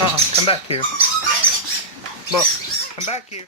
Come back here. Look, come back here.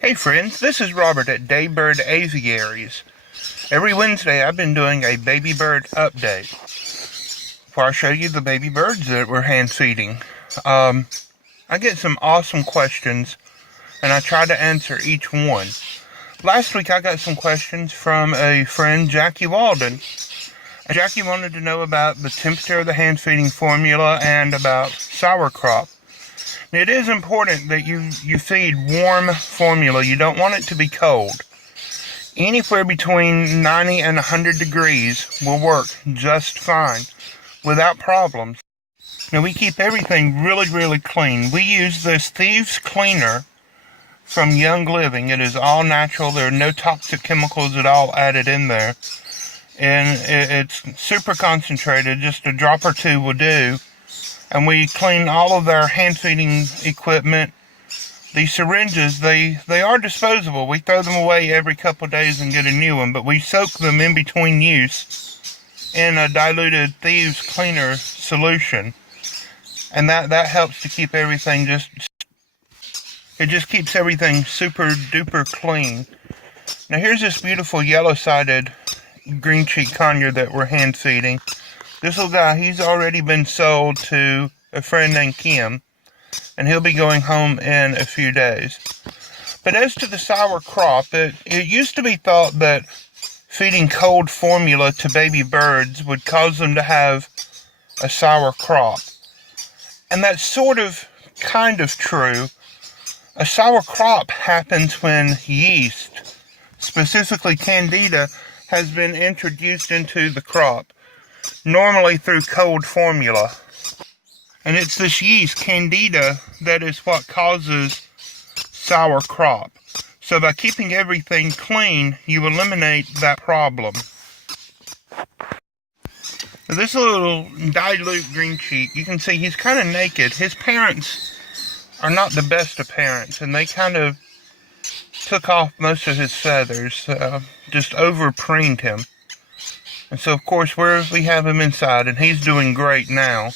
Hey friends, this is Robert at Daybird Aviaries. Every Wednesday I've been doing a baby bird update where I show you the baby birds that we're hand feeding. I get some awesome questions and I try to answer each one. Last week I got some questions from a friend, Jackie Walden. Jackie wanted to know about the temperature of the hand feeding formula and about sauerkraut. It is important that you feed warm formula. You don't want it to be cold. Anywhere between 90 and 100 degrees will work just fine without problems. Now we keep everything really clean. We use this Thieves Cleaner from Young Living. It is all natural. There are no toxic chemicals at all added in there. And it's super concentrated. Just a drop or two will do. And we clean all of their hand feeding equipment. These syringes, they are disposable. We throw them away every couple of days and get a new one, but we soak them in between use in a diluted Thieves Cleaner solution. And that helps to keep everything it just keeps everything super duper clean. Now here's this beautiful yellow-sided green cheek conure that we're hand feeding. This little guy, he's already been sold to a friend named Kim, and he'll be going home in a few days. But as to the sauerkraut, it used to be thought that feeding cold formula to baby birds would cause them to have a sauerkraut. And that's kind of true. A sauerkraut happens when yeast, specifically candida, has been introduced into the crop. Normally through cold formula. And it's this yeast, candida, that is what causes sauerkraut. So by keeping everything clean, you eliminate that problem. Now this little dilute green cheek, you can see he's kind of naked. His parents are not the best of parents, and they kind of took off most of his feathers, just over-preened him. And so, of course, we have him inside, and he's doing great now.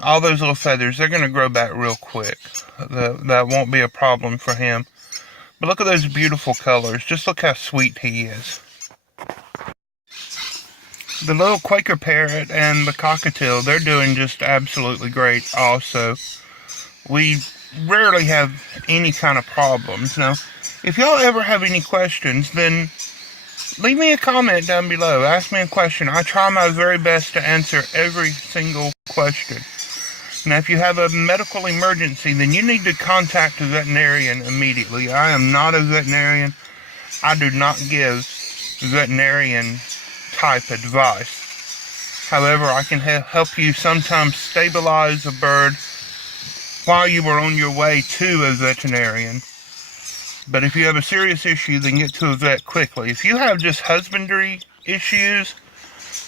All those little feathers, they're going to grow back real quick. That won't be a problem for him. But look at those beautiful colors. Just look how sweet he is. The little Quaker parrot and the cockatiel, they're doing just absolutely great also. We rarely have any kind of problems. Now, if y'all ever have any questions, then leave me a comment down below. Ask me a question. I try my very best to answer every single question. Now, if you have a medical emergency, then you need to contact a veterinarian immediately. I am not a veterinarian. I do not give veterinarian type advice. However, I can help you sometimes stabilize a bird while you are on your way to a veterinarian. But if you have a serious issue, then get to a vet quickly. If you have just husbandry issues,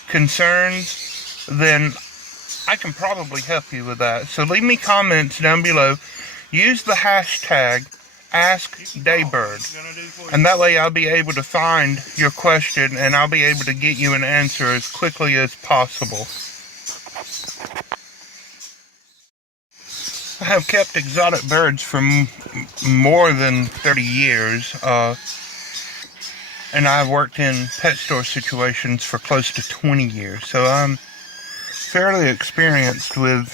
concerns, then I can probably help you with that. So leave me comments down below. Use the hashtag AskDaybird. And that way I'll be able to find your question and I'll be able to get you an answer as quickly as possible. I have kept exotic birds for more than 30 years, and I've worked in pet store situations for close to 20 years, so I'm fairly experienced with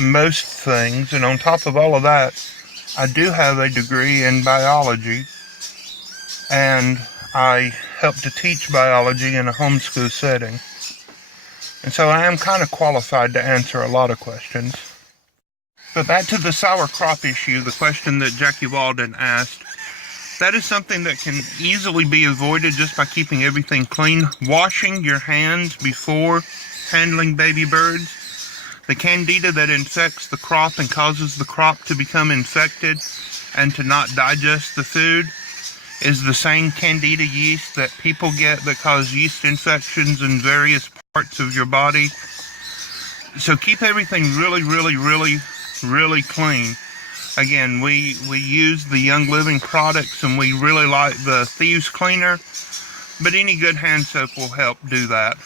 most things, and on top of all of that, I do have a degree in biology, and I help to teach biology in a homeschool setting, and so I am kind of qualified to answer a lot of questions. But back to the sauerkraut issue, the question that Jackie Walden asked. That is something that can easily be avoided just by keeping everything clean. Washing your hands before handling baby birds. The candida that infects the crop and causes the crop to become infected and to not digest the food is the same candida yeast that people get that cause yeast infections in various parts of your body. So keep everything really clean. Again, we use the Young Living products, and we really like the Thieves Cleaner, but any good hand soap will help do that.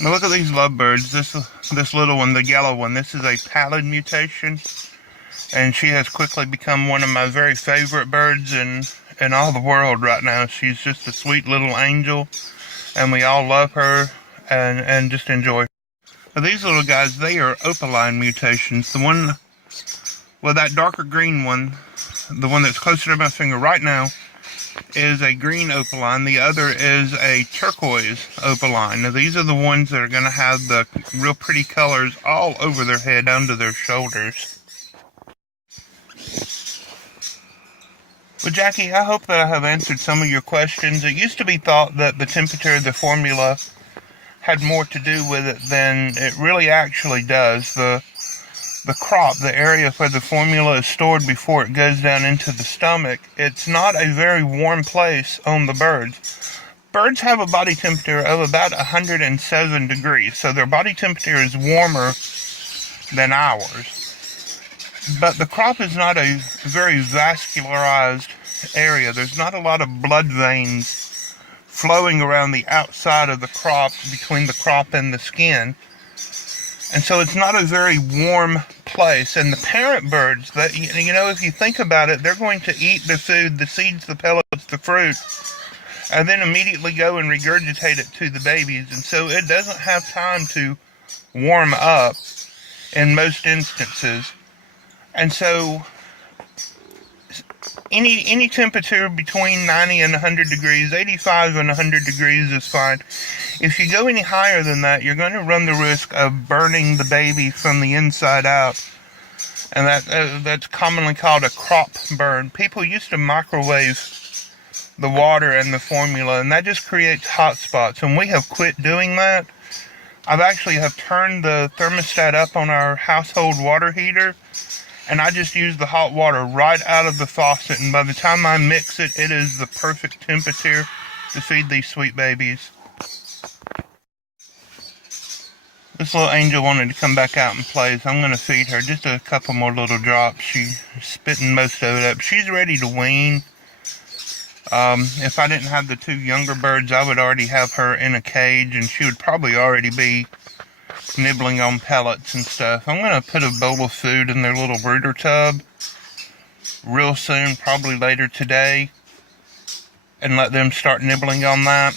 Now look at these lovebirds. This little one, the yellow one, this is a pallid mutation, and she has quickly become one of my very favorite birds in all the world right now. She's just a sweet little angel, and we all love her and just enjoy her. Now these little guys, they are opaline mutations. The one, well, that darker green one, the one that's closer to my finger right now, is a green opaline. The other is a turquoise opaline. Now these are the ones that are going to have the real pretty colors all over their head, down to their shoulders. Well, Jackie, I hope that I have answered some of your questions. It used to be thought that the temperature of the formula had more to do with it than it really actually does. The crop, the area where the formula is stored before it goes down into the stomach, it's not a very warm place on the birds. Birds have a body temperature of about 107 degrees, so their body temperature is warmer than ours. But the crop is not a very vascularized area. There's not a lot of blood veins flowing around the outside of the crop, between the crop and the skin. And so it's not a very warm place. And the parent birds, that, you know, if you think about it, they're going to eat the food, the seeds, the pellets, the fruit, and then immediately go and regurgitate it to the babies. And so it doesn't have time to warm up in most instances. And so any temperature between 90 and 100 degrees, 85 and 100 degrees is fine. If you go any higher than that, you're going to run the risk of burning the baby from the inside out. And that's commonly called a crop burn. People used to microwave the water and the formula, and that just creates hot spots. And we have quit doing that. I've actually have turned the thermostat up on our household water heater, and I just use the hot water right out of the faucet, and by the time I mix it, it is the perfect temperature to feed these sweet babies. This little angel wanted to come back out and play, so I'm going to feed her just a couple more little drops. She's spitting most of it up. She's ready to wean. If I didn't have the two younger birds, I would already have her in a cage, and she would probably already be nibbling on pellets and stuff. I'm going to put a bowl of food in their little brooder tub real soon, probably later today, and let them start nibbling on that.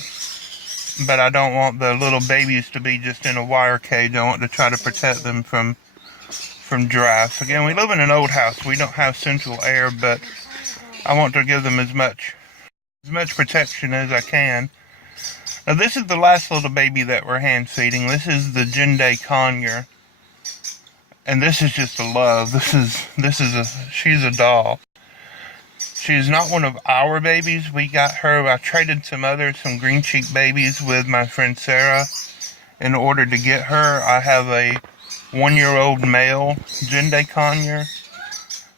But I don't want the little babies to be just in a wire cage. I want to try to protect them from drafts. Again, we live in an old house. We don't have central air, but I want to give them as much protection as I can. Now this is the last little baby that we're hand feeding. This is the conure, and this is just a love. She's a doll. She's not one of our babies. We got her. I traded some green cheek babies with my friend Sarah in order to get her. I have a 1-year-old male conure,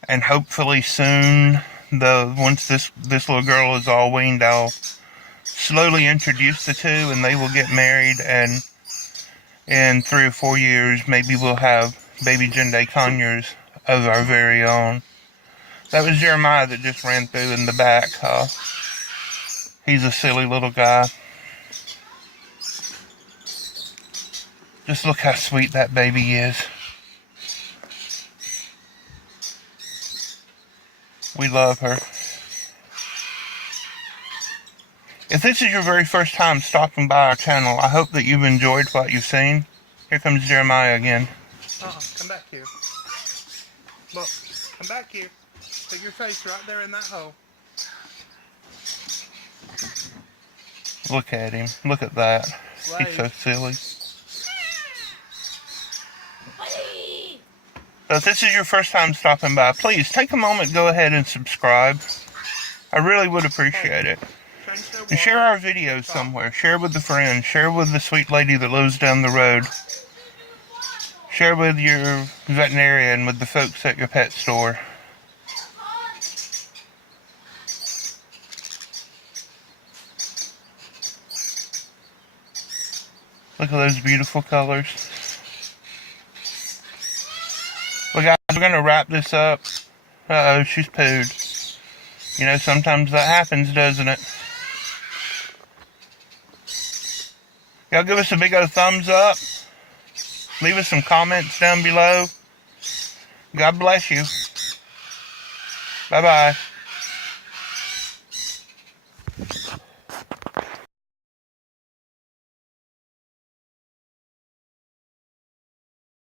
and hopefully soon, once this little girl is all weaned, I'll slowly introduce the two, and they will get married, and in 3 or 4 years, maybe we'll have baby conures of our very own. That was Jeremiah that just ran through in the back. He's a silly little guy. Just look how sweet that baby is. We love her. If this is your very first time stopping by our channel, I hope that you've enjoyed what you've seen. Here comes Jeremiah again. Come back here. Look, come back here. Put your face right there in that hole. Look at him. Look at that. He's so silly. So if this is your first time stopping by, please take a moment, go ahead and subscribe. I really would appreciate it. And share our videos somewhere. Share with a friend. Share with the sweet lady that lives down the road. Share with your veterinarian, with the folks at your pet store. Look at those beautiful colors. Well, guys, we're going to wrap this up. Uh-oh, she's pooed. You know, sometimes that happens, doesn't it? Y'all give us a big old thumbs up. Leave us some comments down below. God bless you. Bye-bye.